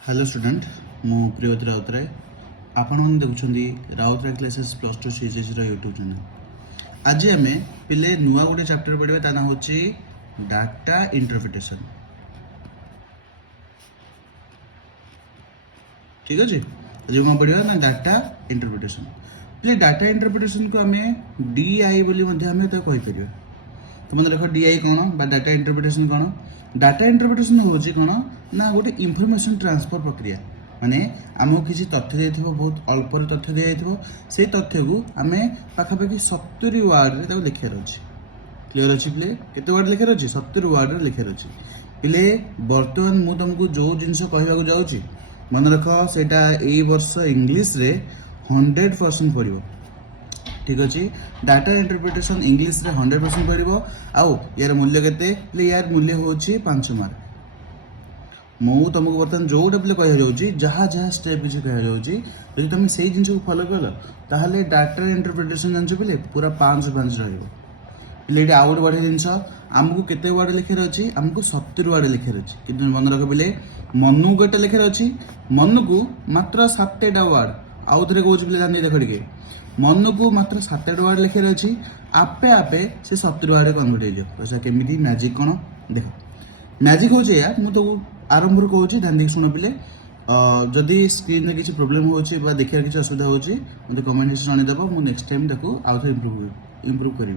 Hello student मु प्रियवती राउतराय आपण देखुं Routray classes +2 CGS YouTube channel. आज आम पे नुआ गोटे चैप्टर पढ़ा ता ना हूँ डाटा इंटरप्रिटेशन। ठीक अच्छे आज कौन पढ़ा ना डाटा इंटरप्रिटेशन। पे डाटा इंटरप्रिटेशन को आम DI बोली कहीपर। तो मतलब देख DI कौन बा डाटा इंटरप्रिटेशन कौन। डाटा इंटरप्रिटेशन हूँ कौन ना गोटे इनफॉरमेशन ट्रांसफर प्रक्रिया माने आमको किसी तथ्य दे बहुत अल्प तथ्य दिखाई से तथ्य को आम पाखापाखि 70 वार्ड में लिखार अच्छे। क्लीयर अच्छे पे केते वार्ड लिखार अच्छे 70 वार्ड लिखार अच्छे। पे बर्तमान मुझे तुमको जो जिनस कहवाक जाऊँगी मन रख से वर्ष इंग्लीश रे 100% पड़ो। ठीक अच्छे डाटा इंटरप्रिटेशन इंग्लीश रे 100% पड़ो। आउ यार मूल्य के यार मूल्य हूँ 5 मार्क। मु तुमको बर्तमान जोटा पे कह जाऊँगी जहाँ जहाँ स्टेप किसी कह जाऊँगी यदि तुम से जिन को फॉलो कल ताहले डाटा इंटरप्रिटेशन जान पे पूरा 5/5 रही आउट बढ़िया जिनस आमको केते वार्ड लिखार अच्छी आमको 70 वार्ड लिखार अच्छी कि मन रख पे मनु गोटे लिखार अच्छी मनु को मात्र 7टा वार्ड आउ थे कौन पे ध्यान देख टे मनु को मात्र 7टा वार्ड लिखार अच्छी आपे आपे से 70 वार्ड कन्वर्ट हो केमी मैजिक कौन देख मैजिक हूँ या मुझे आरंभ कहूँ ध्यान देखिए शुण पे जदि स्क्रीन में किसी प्रोब्लेम हो देखिए किसी असुविधा हो मतलब कमेंट जनईदेव मुझे नेक्स्ट टाइम देखो आउ थे इम्प्रूव करी।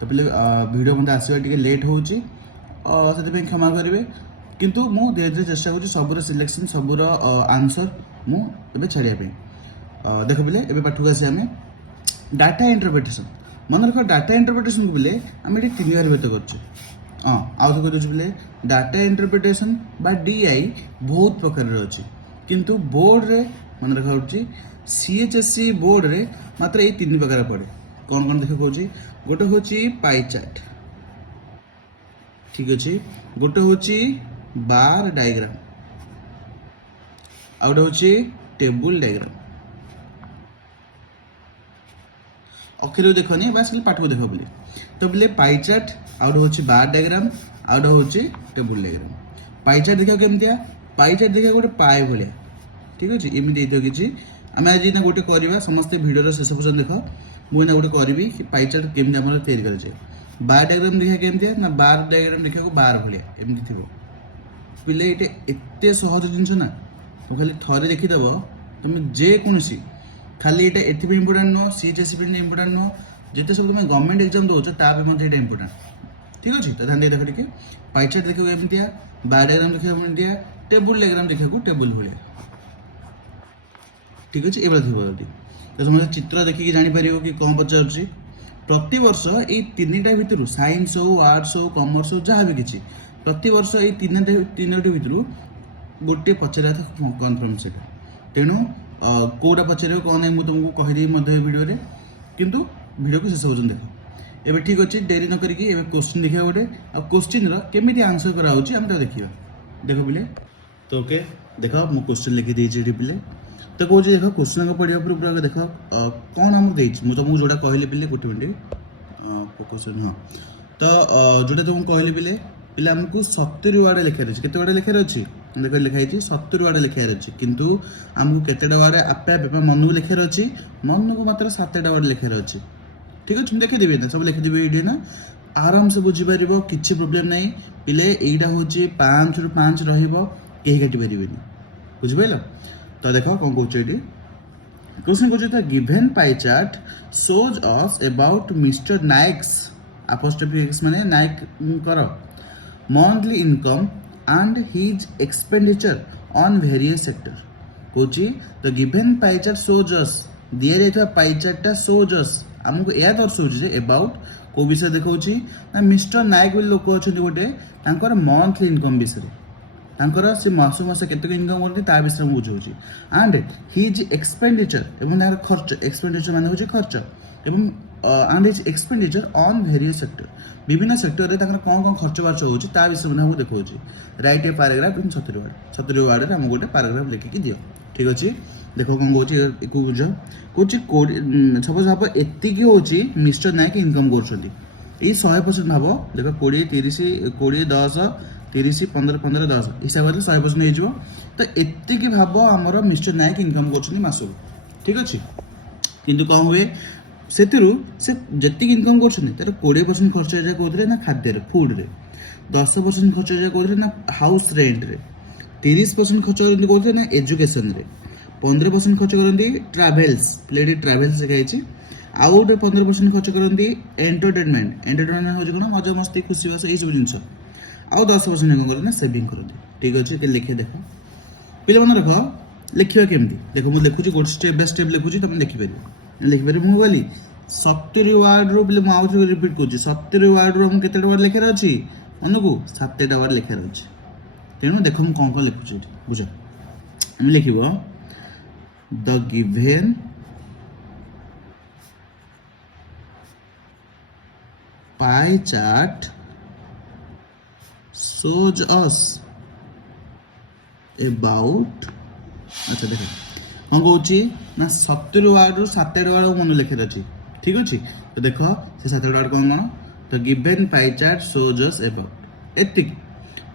तो पे वीडियो मतलब आसवा टे लेट हो क्षमा करेंगे किंतु मु धीरे धीरे चेष्टा करूँ सबूर सिलेक्शन सबूर आंसर मुझे छाड़ापी। देख पे ए पाठ को आस आम डाटा इंटरप्रिटेशन मन रख डाटा इंटरप्रिटेशन को बोले आम ये 3 बार व्यक्त कर हाँ आउ तो कहे डाटा इंटरप्रिटेशन बा DI बहुत प्रकार अच्छी किंतु बोर्ड रे मन रखा CHSE बोर्ड रे मात्र ये 3 प्रकार पड़े। कौन कौन देख कौन गोटे हूँ पाई चार्ट। ठीक अच्छे गोटे हूँ बार डायग्राम आ गोटे हूँ टेबुल डायग्राम। अखिर देखनी बास पाठ को देख बोले तो बोले पाई चार्ट आउट हूँ बार डायग्राम आउट हूँ टेबुल डायग्राम। पाई चार्ट देखा केमतिया पाई चार्ट देखा गोटे पाए भाया। ठीक अच्छे एमती किसी आम आज ना गोटे करवा समस्त भिडियो शेष पर्यटन देख मुझे गोटे करी कि पाई चार्ट केमती आम तैयारी कराए। बार डायग्राम देखा केमतिया ना बार डायग्राम देखा बार भाया एमती थी पे ये एत सहज जिनस ना तो खाली थे देखीदेव तुम जेकोसी खाली ये इम्पोर्टाट नुह CHSE इम्पोर्टाट नुह जिते सब तुम गवर्नमेंट एग्जाम दौच ताकि इम्पोर्टाट। ठीक अच्छे तो ध्यान देख टे पाई चार्ट देखा एमती बार डायग्राम देखा एमती टेबुल डायग्राम देखा टेबुल भाया। ठीक अच्छे ये थी तो समझ चित्र देखिए जापर कि कौन पचार प्रति वर्ष ये 3टा भितर साइंस हो आर्ट्स हो कॉमर्स हो जहाँ भी किसी प्रति वर्ष ये 3टी भितर गोटे पचार कन्फर्म से तेणु कौटा पचार कौन नहीं मुझे तुमको कहीदेवी भिडियो किंतु भिडियो को शेष पर्यटन देख एवं। ठीक अच्छे डेरी न करके क्वेश्चन देखा गोटे आ क्वेश्चन केमी आंसर कराऊँ देखा देख पे तो ओके देख मु क्वेश्चन लिखी देती पे तो कौन देख क्वेश्चन पढ़ा पूरा देख कौन आमको मुझे तुमको जोड़ा कहली पे गोटे मिनट क्वेश्चन हाँ तो जोटा तुमको कहली पे पे आमको 70 वार्ड लिखार अच्छे केते वार्ड लिखार अच्छे देख लिखाई 70 वार्ड लिखार अच्छे किंतु आमको केतेटा वार्ड आपे आपे मन को लिखार अच्छे मन को मात्र 7टा वार्ड लिखार अच्छे। ठीक अच्छे देखीदेवी ना सब लिखिदेवी ये ना आराम से बुझीपर किसी प्रोब्लेम ना पे यहीटा हूँ 5 ରୁ 5 रही काटिपारे बुझिपाल। तो देख कौन कौन क्वेश्चन कौन given pie chart shows us about mister Nayak's apostrophe x माने नायक कर monthly income and his expenditure on various sector कौची the given pie chart shows us दिया जाइथा पाई चार्टा शोज अस आमको या दर्शाऊँ अबाउट कौ विषय देखा ना मिस्टर नायक बोली लोक अच्छा गोटे तांकर मंथली इनकम विषय से मास मास केतक इनकम करते विषय में बुझाऊँ एंड हिज एक्सपेंडिचर एवं खर्च एक्सपेंडिचर मान हूँ खर्च एवं and his expenditure on various sector विभिन्न सेक्टर में कौन कौन खर्च बार्च होता विषय में देखा राइट ए पैराग्राफ 70 वार्ड आम गोटे पैराग्राफ लिखिकी दियो। ठीक अच्छे देख कौन कौन बुझ कौन सपोज आप एति हूँ मिस्टर नायक इनकम कर ये 100% भाव देख 20 30 20 10 30 15 15 10 हिसाब से 100% हो। तो एतिक भाव आमर मिस्टर नायक इनकम कर मासक ठीक अच्छे किंतु कौन हुए से जी इनकम कर 20% खर्च हो जाए कौन ना खाद्य फुड्रे 10% खर्च हो जाए कौन ना हाउस रेंट्रे 30% खर्च करते कौन ना एजुकेशन रे 15% खर्च करते ट्राभेल्स प्लेटी ट्राभेल्स लिखाई आउ गोटे 15% खर्च करते एंटरटेनमेंट हूँ कौन मजा मस्ती खुशी बास यही सब जिन आउ 10% कौन करते सेविंग करते ठीक अच्छे लिखे देख पे मैंने देख लिखा केमती देख मुझे लिखुची गोटे स्टेप बाय स्टेप लिखुची तुम लिखिपर लिखिपर मुझे कहली 70 वार्ड रू पे मुझे रिपीट कर 70 वार्ड रू केते वार्ड लिखार अच्छी मन को 7 वार्ड लिखार अच्छे तेणु देख मुझे कौन कौन लिखुची बुझ लिख the given pie chart shows us about अच्छा देख कौन कौन ना 70 वार्ड रू 7 वार्ड मन लिखे अच्छी ठीक अच्छे तो देख से 7 वार्ड कौन कौन तो given pie chart shows us about एतिक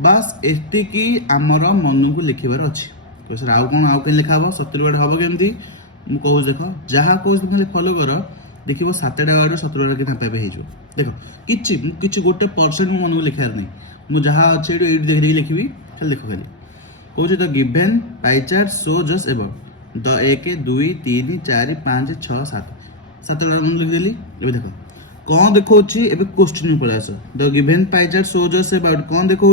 बास एतिक आमर मन को लिखबार अच्छे तो सर आउ कौन आउ कहीं लिखा हम 70 वार्ड हम केमती मुझे कहूँ देख जहाँ कहूँ तुम फॉलो कर देख 7 वार्ड 70 वार्ड कि पाइबे हो देख कि गोटे परसेंट मो मन को लिखार नहीं मुझे जहाँ अच्छे ये देख देखिए लिखी खाली देख खाली कौन the given pie chart shows us about the 1 2 3 4 5 6 7 7 वार्ड मन लिखिदेली ए देख कौन देखा क्वेश्चन पड़े आस the given pie chart shows us about कौन देखा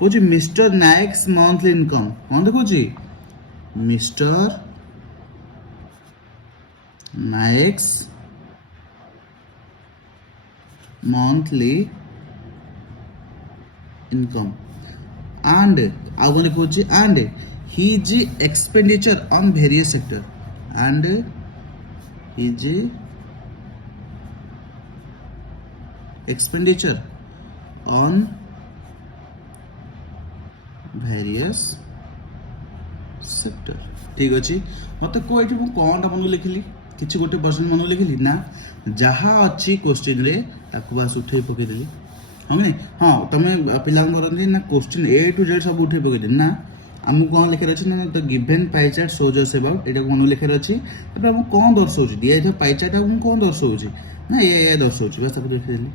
कौन मिस्टर नायक्स मंथली इनकम कौन देखा mister Nayak's monthly income and आउ लिखुची and his expenditure on various sector and his expenditure on various sector ठीक अच्छे मत को ये कौन टा मन लिखिली किसी गोटे परसेंट मन लिखिली ना जहाँ अच्छी क्वेश्चन रे ताकू बास उठे पकईदेली हाँ नहीं हाँ तुम पिला करती ना क्वेश्चन ए टू जेड सब उठे पकईदेली ना आमको कौन लिखार अच्छे ना the given pie chart shows us about यहाँ मन लिखार अच्छे आमको कौन दर्शाऊँ दिखाई पाई चार्ट आमको कौन दर्शाऊँ ना ये दर्शाऊँ बस लिखिदेली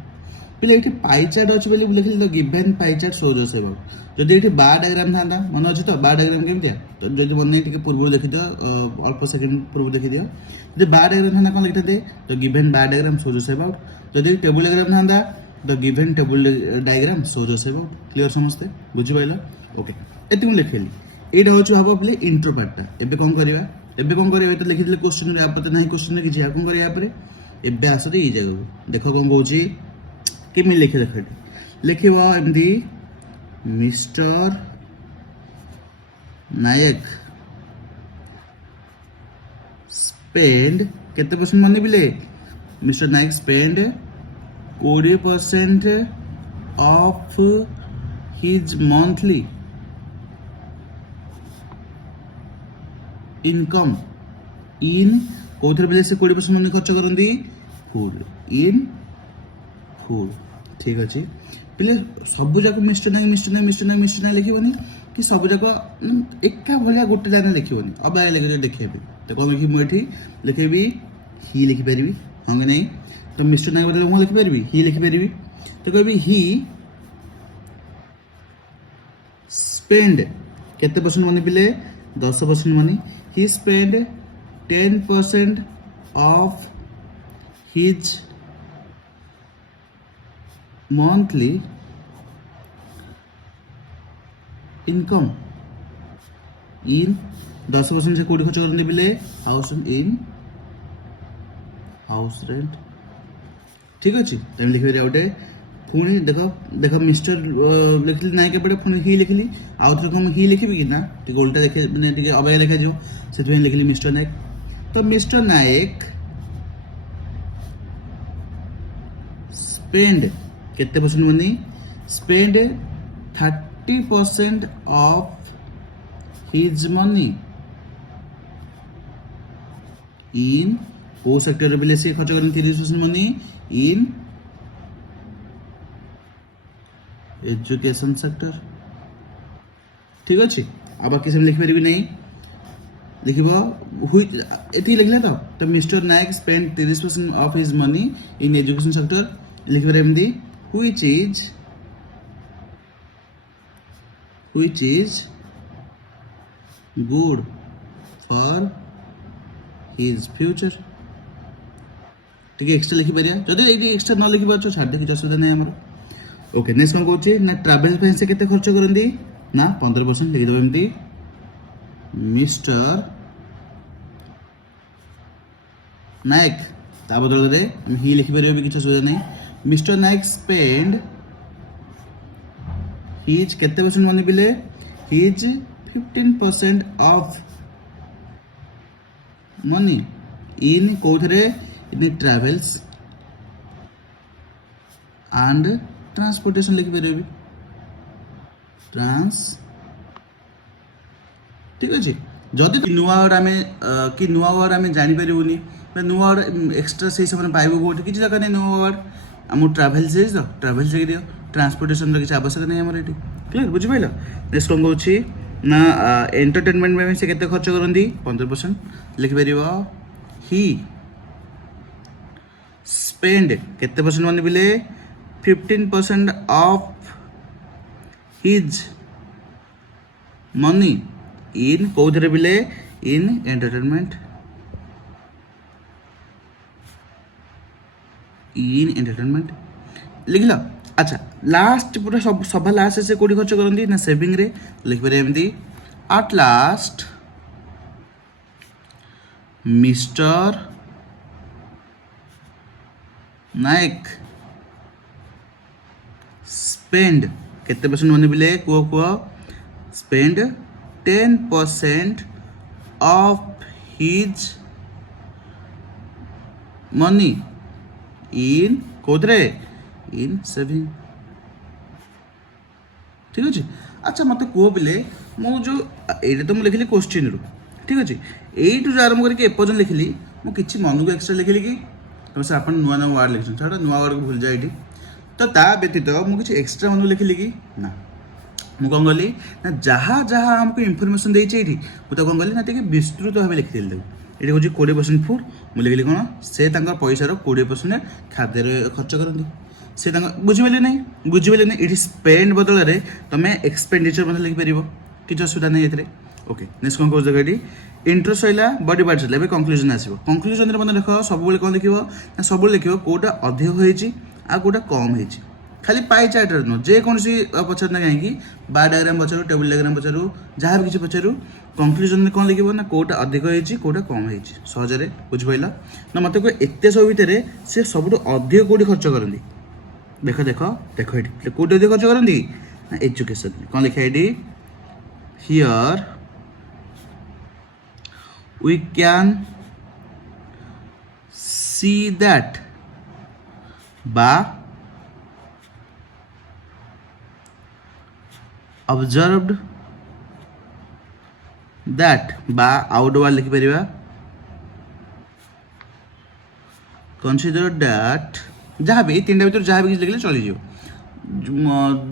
पे ये पाई चार्ट अच्छे बोली लिखिली the given pie chart shows us about जब ये बार डायग्राम था मन अच्छे तो बार डायग्राम केमती तो जब मन नहीं पूर्व देखी दियो अल्प सेकेंड पूर्व देखी दियो जो बार डायग्राम था कौन लिखी था the given bar diagram shows us about जब टेबुल डायग्राम था the given table diagram shows us about clear समस्ते बुझिपाल ओके ये मुझे लिखेली यहाँ हूँ भाव पे इंट्रो पार्टा एवं कौन करवा एवं कौन करवा तो लिखी क्वेश्चन आप ना क्वेश्चन किसी कौन कर एवं आस ये जगह देख कौन कौन केमी लिखे देख लिख एमती मिस्टर नायक स्पेंड केते परसेंट मनी बिले mister Nayak spend 20% of his monthly income in कौन बिले से 20% मनी खर्च करती फूड इन फूड ठीक अच्छे पे सब जाक मिस्टर नायक मिस्टर नायक मिस्टर नायक मिस्टर नायक लिखनी कि सब जाक एका भाया गोटे लाइन लिखनी अबाया लिखे देखिए तो कौन लिखी मुझे लिखेबी ही लिखिपारि हाँ कि नहीं तो मिस्टर नायक बदले मैं लिखिपारि ही लिखिपारि तो कह ही स्पेंड केते परसेंट मनी पिले 10% money he spend 10% of his monthly income इन 10% से कोटी खर्च करते बिले हाउस इन हाउस रेंट ठीक अच्छे तुम लिखे गोटे पुणी देख देख मिस्टर लिखली नायक एपटे पुणी ही लिखली आउ थे कौन ही लिखी कि ना उल्टा देखे मैंने अबाया देखा से लिखली मिस्टर नायक तो मिस्टर नायक स्पेंड केते percent money spend 30% of his money इन को सेक्टर बिले से खर्च करनी 30% मनी इन एजुकेशन सेक्टर ठीक अच्छे आ बाकी सब लिखिपारि नहीं लिखब ये लिखले तो mister Nayak spend 30% of his money in education sector लिखिपारे एमती which is good for his future ठीक है एक्स्ट्रा लिखि परिया जदि एडी एक्स्ट्रा न लिखि पाछो छाड़ दे कि असुविधा नै हमर ओके नेक्स्ट कोन कहूची ना ट्रैवल पे से केते खर्च करंदी ना 15% लिखि दो एमती मिस्टर नायक ता बदल रे हम ही लिखि परियो भी किछ असुविधा नै मिस्टर नायक स्पेंड हिज केते परसेंट मनी बिले हिज 15% ऑफ मनी इन कोथरे इन ट्रैवल्स एंड ट्रांसपोर्टेशन लिखि परिबी ट्रांस ठीक अछि जदि नुवा वर्ड आमे जानि परिबुनी नुवा वर्ड एक्स्ट्रा से समय पाइबो कोठी किछि जगह नै नुवा वर्ड हम ट्रैवल से तो ट्रैवल से दियो ट्रांसपोर्टेशन रो किछि आवश्यक नै हमर एठी क्लियर बुझि पाइलो नेक्स्ट कोन कहूची ना एंटरटेनमेंट में से केते खर्च करंदी 15% लिखि परिबो ही स्पेंड केते परसेंट मनी बिले 15% ऑफ हिज मनी इन कोथरे बिले इन एंटरटेनमेंट लिख लो अच्छा लास्ट पूरा सब सभा लास्ट से कोडी खर्च करंदी ना सेविंग रे लिख पारे एमदी at last mister Nayak spend केते परसेंट मनी बिले को spend 10% of his money in कोदरे इन सेविंग ठीक अच्छे अच्छा मत कह बिले मु जो ये तो मुझे लिखिली क्वेश्चन रू ठीक अच्छे यू जो आरंभ करके एपर्तन लिखिली मुझे मन को एक्सट्रा लिखिली कि तुम सर आप नुआ नुआ वार्ड लिखते छाड़ नुआ वार्ड को भूल जाए ये तो ता व्यतीत मुझे एक्सट्रा मन को लिखिली कि ना मुझे कौन कली ना जहाँ जहाँ आमको इनफर्मेशन देती मुझे कौन कली ना टे विस्तृत भाव लिखिदेली ये हूँ 20% फूड मुझे लिखिली कौन से पैसार 20% खाद्य खर्च करती से बुझिपारे ना ये स्पेंड बदल में तुम एक्सपेंडिचर लिखिपर किसी असुविधा नहीं ये ओके नेक्स्ट कौन कह ये intro Saila body part Saila conclusion आसो कंक्लूजन मैं देख सब कौन लिख ना सब लिख कौटा अधिक होती कौटा कम हो खाली पाई चार्ट नुह जेकोसी पचार ना कहीं बार डायग्राम पचारू टेबल डायग्राम पचारू जहाँ भी किसी पचारू कंक्लूजन में कौन लिख ना कौटा अधिक होती कौटा कम हो सहजरे बुझिपाल ना मत एत सब भितर से सब अधिक कौटी खर्च करती देख देख देख ये कौटी अधिक खर्च करती ना एजुकेशन कौन लिखा ये here we can see that बा observed that बा आउट वाल लिखि परिबा consider that जहाँ भी तीन भर जहाँ भी लिखले चली जाओ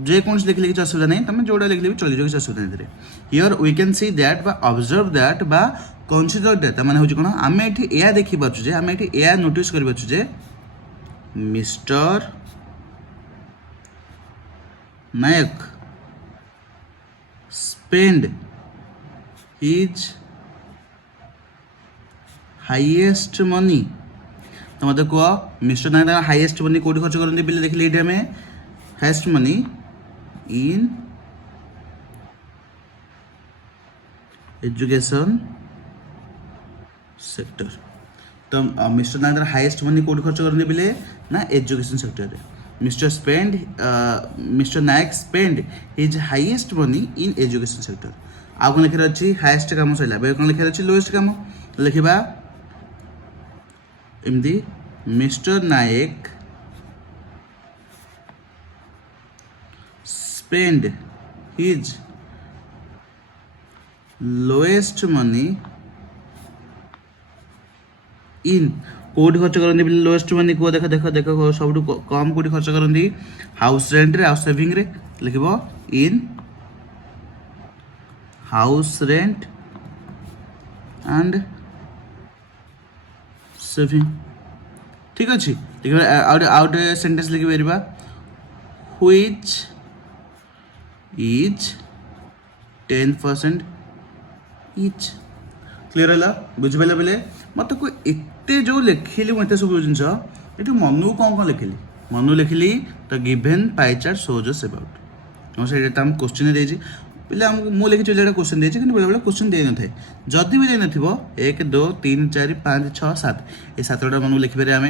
जेकोसी लिखले किसी असुविधा नहीं तुम जोड़ा लिखले भी चली जाओ किसी असुविधा नहीं here we can see that बा ऑब्जर्व दैट बा कंसीडर दैट माने होची कोन आमे एठी एया देखि पाछु जे आमे एठी एया नोटिस करि पाछु जे Mister Nayak spend his highest money तो मतलब कह मिस्टर नायक हाईएस्ट मनी कौटी खर्च करते बिल देखिले ये आम highest money in education sector तो मिस्टर नायक हाईएस्ट मनी कौटी खर्च करते बिले ना education sector Mister Nayak spend his highest money in education sector आउ कौन लिखार अच्छी हाईएस्ट काम सैला कौन लिखार अच्छी लोएस्ट काम लिखा एमती mister Nayak spend his lowest money in कोठी खर्च करती लोएस्ट मनी को देख देख देख सब कम कोठी खर्च करती हाउस रेंट रे हाउस सेविंग रे लिखब in house rent and saving ठीक अच्छे आउटे सेंटेंस लिखि पार व्हिच इज 10% इच क्लीयर है बुझिपारे बोले मत को एत जो लिखिली मुझे सब जिन ये मनु कौन कौन लिखिली मनु लिखिली the given pie chart shows us about से क्वेश्चन देती पे मुझे लिखी जो क्वेश्चन देती बेले बेले क्वेश्चन दे न जदि भी देन 1 2 3 4 5 6 7 ये 7टा मनु लिखिपारे आम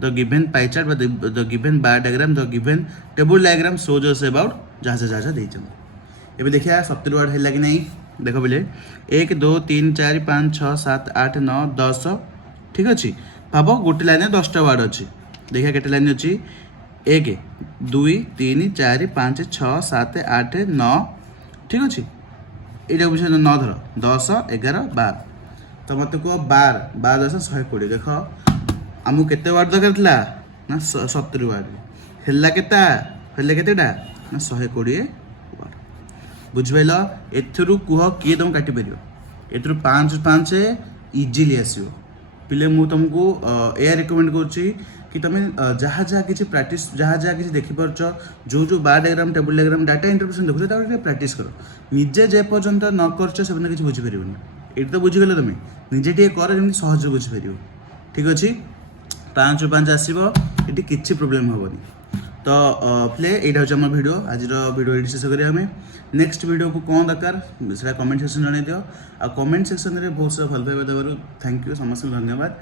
the given pie chart the given bar diagram the given table diagram shows us about जहाँ जहाँ देते ये देखिए 70 वर्ड है कि नहीं देख बोले 1 2 3 4 5 6 7 8 9 10 ठीक अच्छे भाव गोटे लाइन 10टा वर्ड अच्छी देखिए केटे लाइन अच्छी 1 2 3 4 5 6 7 8 9 ठीक अच्छे ये बुझे 9 धर 10 11 12 तो मत कह 12 10 120 देख आमको केते वर्ड दरकार था ना 70 वर्ड है केतेटा ना 120 बुझिपाल एथर कह किए तुम काटी पार एथर 5 5 इजिली आसो पिले मु तुमको या रिकमेंड करुच्ची कि तुम जहाँ जहाँ किसी प्रैक्टिस जहाँ जहाँ किसी देखिपार जो जो bar diagram table diagram data interpretation देखुचे प्रैक्टिस कर निजे जे पर्यंत न कर किसी बुझीपार ये तो बुझीगल तुम निजे टे कर सहज बुझीपार ठीक अच्छे 5 5 आसो ये किसी प्रोब्लेम हेनी तो प्ले यहाँ हूँ आम भिडियो आज भिडियो ये शेष करें आम नेक्स्ट वीडियो को कौन दरकार से कमेंट सेक्शन जन दियो आ कमेंट सेक्शन में बहुत सारा भल पाइबा देवर थैंक यू समस्त धन्यवाद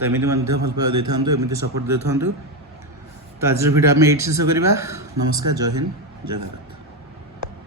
तो एमती भल पाइबा दे था एमती सपोर्ट दे था तो आज भिडियो आम ये शेष करवा नमस्कार जय हिंद जय भारत।